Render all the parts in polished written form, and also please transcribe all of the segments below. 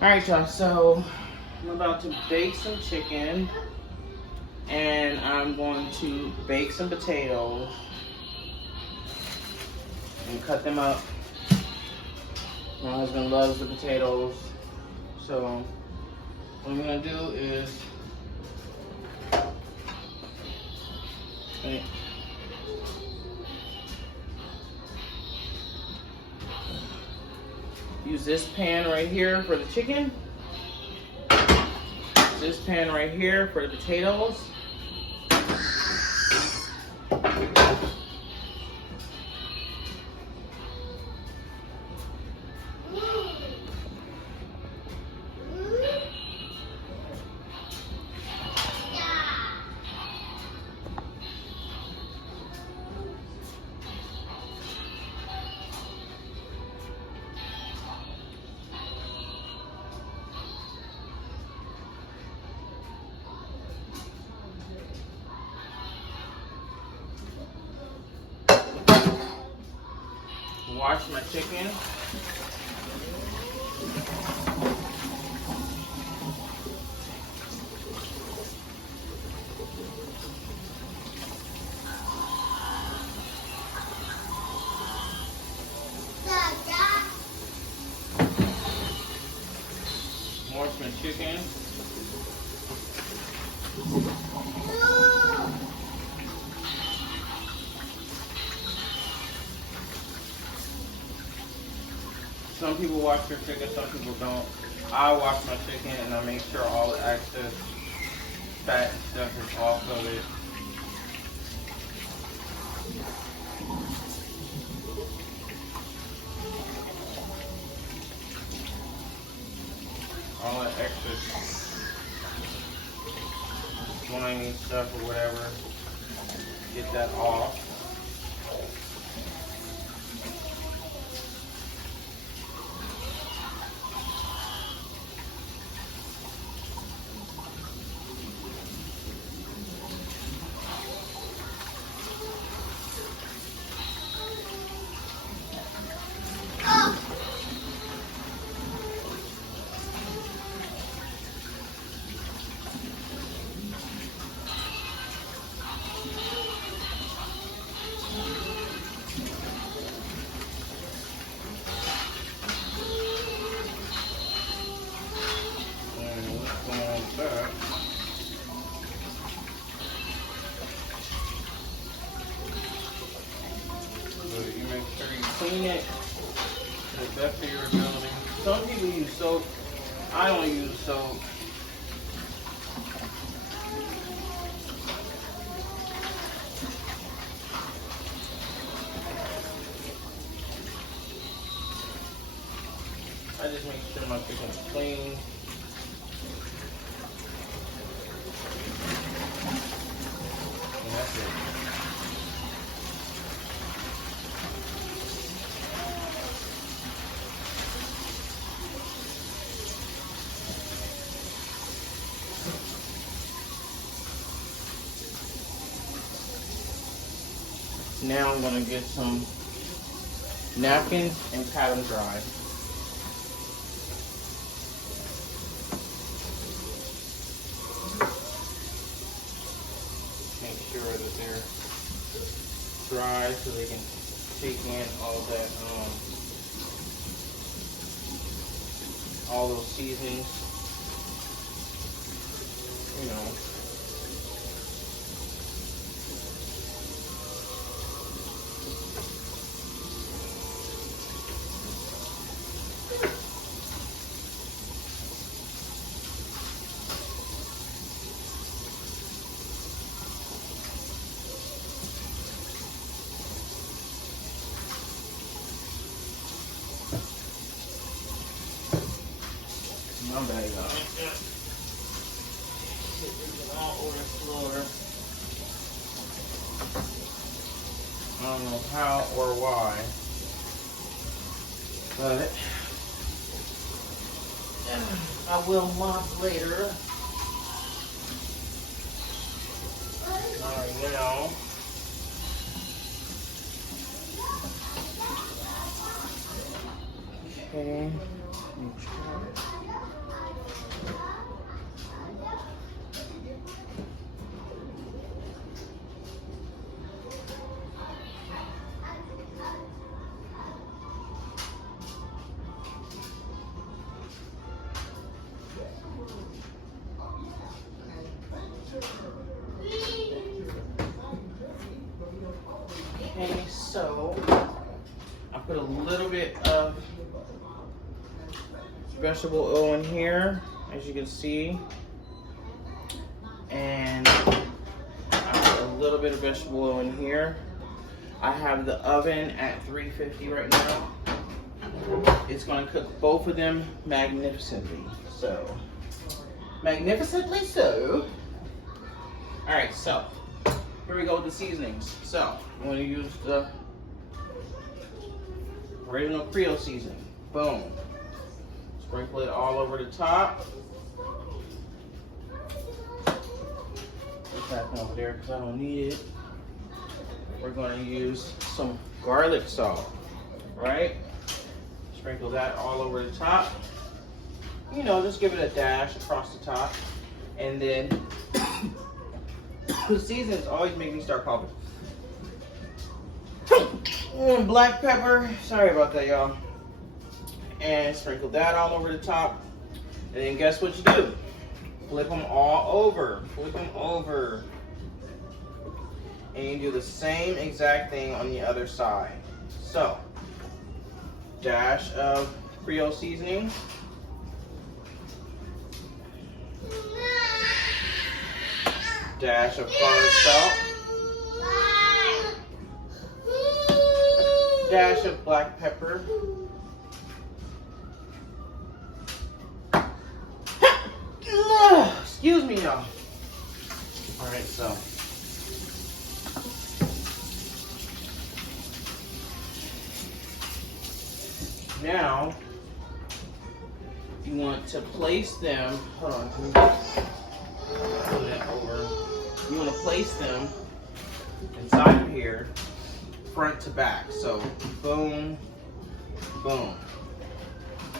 Alright, y'all, so I'm about to bake some chicken and I'm going to bake some potatoes and cut them up. My husband loves the potatoes, so what I'm gonna do is use this pan right here for the chicken, this pan right here for the potatoes. Wash my chicken. Wash my chicken. Some people wash their chicken, some people don't. I wash my chicken and I make sure all the excess fat and stuff is off of it. All that extra slimy stuff or whatever, get that off. Clean it to the best of your ability. Some people use soap. I don't use soap. I just make sure my chicken is clean. And that's it. Now I'm going to get some napkins and pat them dry. Make sure that they're dry so they can take in all that, all those seasonings, you know. My bad, y'all. All over the floor. I don't know how or why, but I will mop later. Alright, now. Okay. little bit of vegetable oil in here, as you can see. And I put a little bit of vegetable oil in here. I have the oven at 350 right now. It's going to cook both of them magnificently. So, magnificently so. Alright, so here we go with the seasonings. So, I'm going to use the original Creole seasoning. Boom. Sprinkle it all over the top. Put that over there because I don't need it. We're going to use some garlic salt, right? Sprinkle that all over the top. You know, just give it a dash across the top. And then, the seasonings always make me start coughing. And black pepper, sorry about that, y'all. And sprinkle that all over the top. And then guess what you do? Flip them all over. Flip them over. And you do the same exact thing on the other side. So, dash of Creole seasoning. Dash of corn salt. Dash of black pepper. Excuse me, y'all. Alright, so. Now, you want to place them, hold on, pull that over. You want to place them inside of here, front to back. So, boom, boom,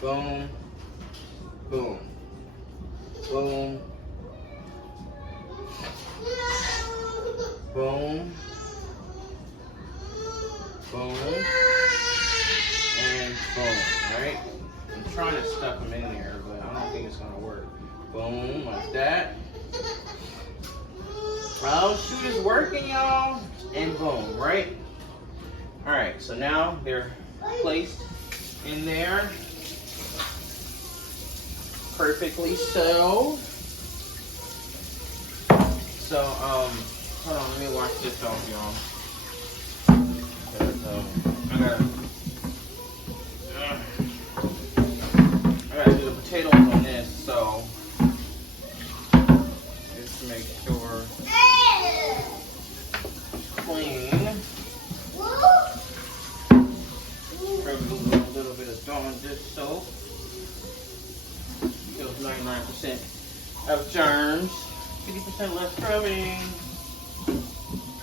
boom, boom, boom, boom, boom, and boom, right? I'm trying to stuff them in there, but I don't think it's gonna work. Boom, like that. Oh shoot, it's working, y'all. And boom, right? Alright, so now they're placed in there. Perfectly so. So, hold on, let me wash this off, y'all. I gotta do the potatoes on this, so just to make sure clean. Probably a little bit of Dawn dish soap. Kills 99% of germs. 50% less scrubbing.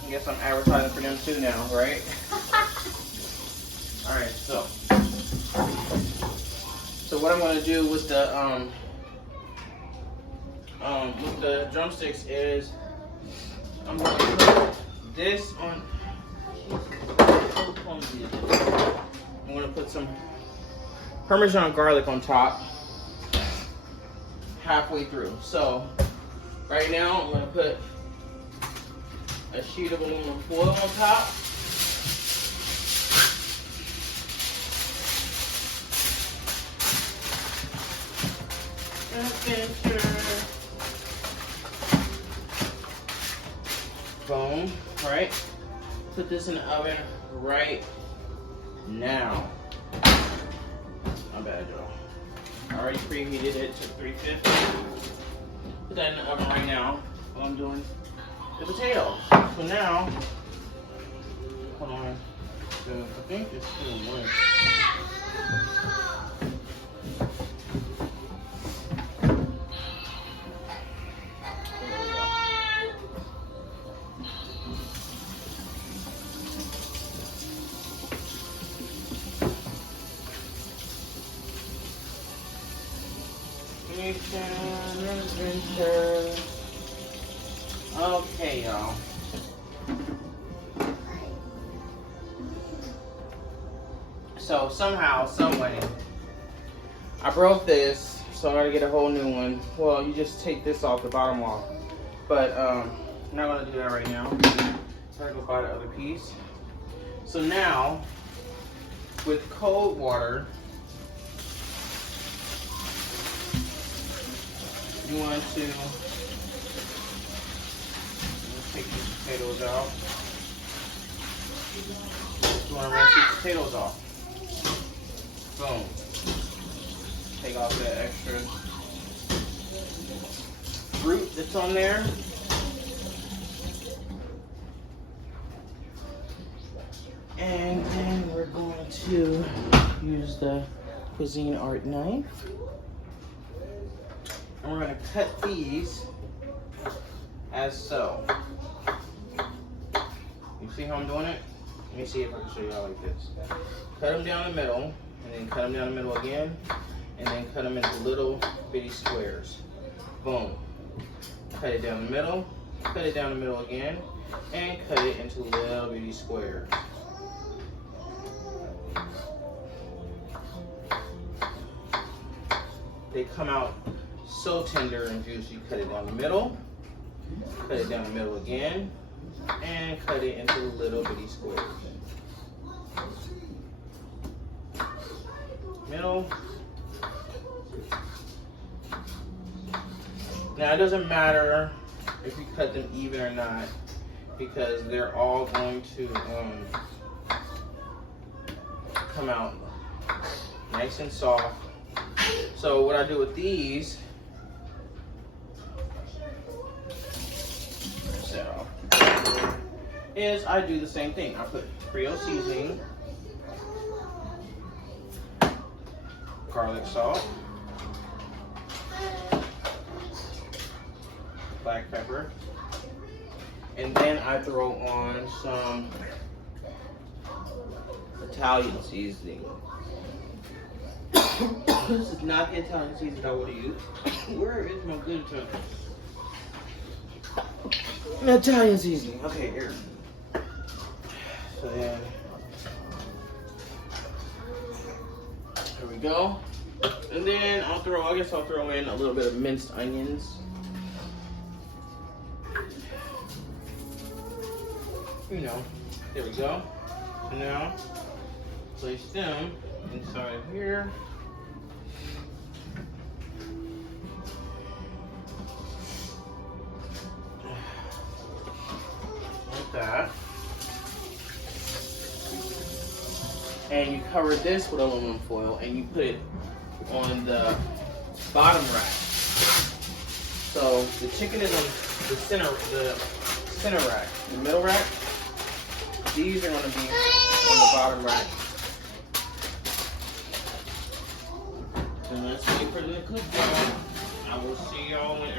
I guess I'm advertising for them too now, right? Alright, so what I'm going to do with the drumsticks is I'm going to put this on. I'm going to put some Parmesan garlic on top halfway through. So right now I'm going to put a sheet of aluminum foil on top. Boom, right? Put this in the oven right now. My bad, y'all. I already preheated it to 350. Put that in the oven right now while I'm doing the potatoes. So now, hold on. So I think it's still working. Okay, y'all. So somehow, some way, I broke this, so I gotta get a whole new one. Well, you just take this off, the bottom off. But I'm not gonna do that right now. I'm gonna go buy the other piece. So now, with cold water, you want to take these potatoes out. You want to rinse these potatoes off. Boom. Take off that extra fruit that's on there. And then we're going to use the Cuisine Art knife. And we're going to cut these as so. You see how I'm doing it? Let me see if I can show you all like this. Cut them down the middle, and then cut them down the middle again, and then cut them into little bitty squares. Boom. Cut it down the middle, cut it down the middle again, and cut it into little bitty squares. They come out so tender and juicy. Cut it down the middle, cut it down the middle again, and cut it into little bitty squares. Middle. Now it doesn't matter if you cut them even or not, because they're all going to come out nice and soft. So what I do with these, is I do the same thing. I put Creole seasoning, garlic salt, black pepper, and then I throw on some Italian seasoning. This is not the Italian seasoning I would use. Where is my good Italian seasoning? Okay, here. So then, here we go. And then I guess I'll throw in a little bit of minced onions. You know, there we go. So now, place them inside here. Like that. And you cover this with aluminum foil and you put it on the bottom rack. So the chicken is on the center rack. The middle rack, these are going to be on the bottom rack. So let's wait for them to cook down. I will see y'all when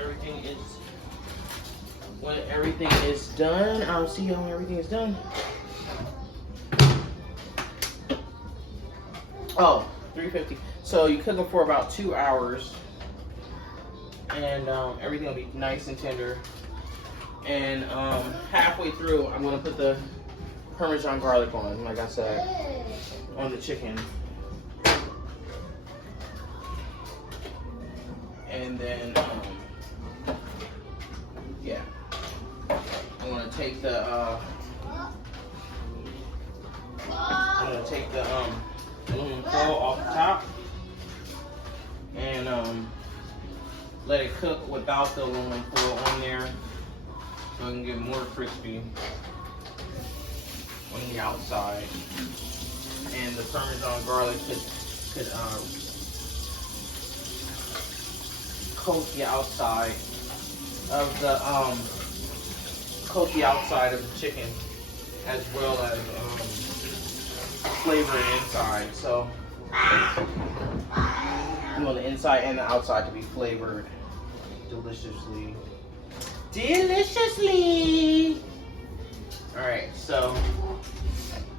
everything is done. I'll see y'all when everything is done. Oh, 350. So you cook them for about 2 hours, and everything will be nice and tender. And halfway through, I'm gonna put the Parmesan garlic on, like I said, on the chicken. And then, yeah, I'm gonna take the aluminum foil off the top and let it cook without the aluminum foil on there, so it can get more crispy on the outside. And the Parmesan garlic could coat the outside of the chicken, as well as flavor it inside. So you want the inside and the outside to be flavored deliciously. Alright, so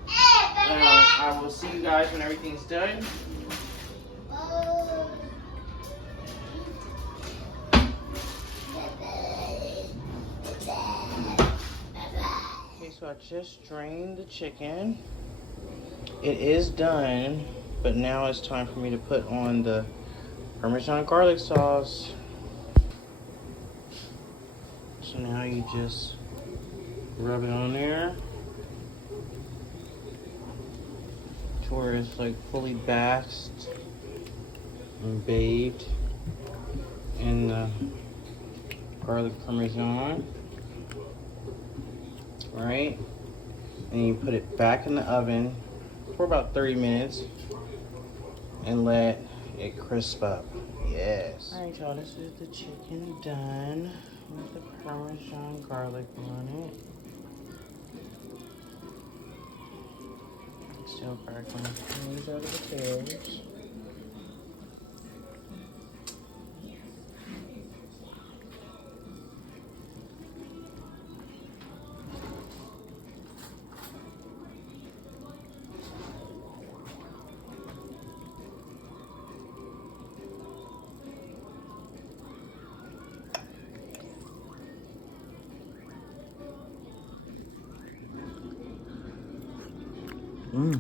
I will see you guys when everything's done. Okay, so I just drained the chicken. It is done, but now it's time for me to put on the Parmesan garlic sauce. So now you just rub it on there. to where it's like fully basked and bathed in the garlic parmesan, right? And you put it back in the oven for about 30 minutes and let it crisp up. Yes. All right, y'all, this is the chicken done with the Parmesan garlic on it. Still crackling. These are the potatoes. Mmm.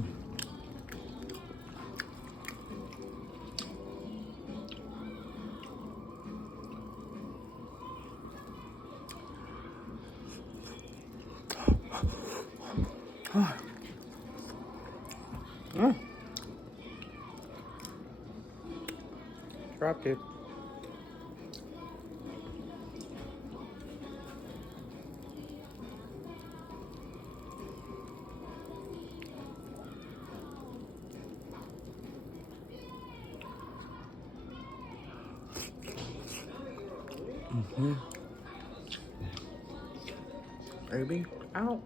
Dropped it. AB, out.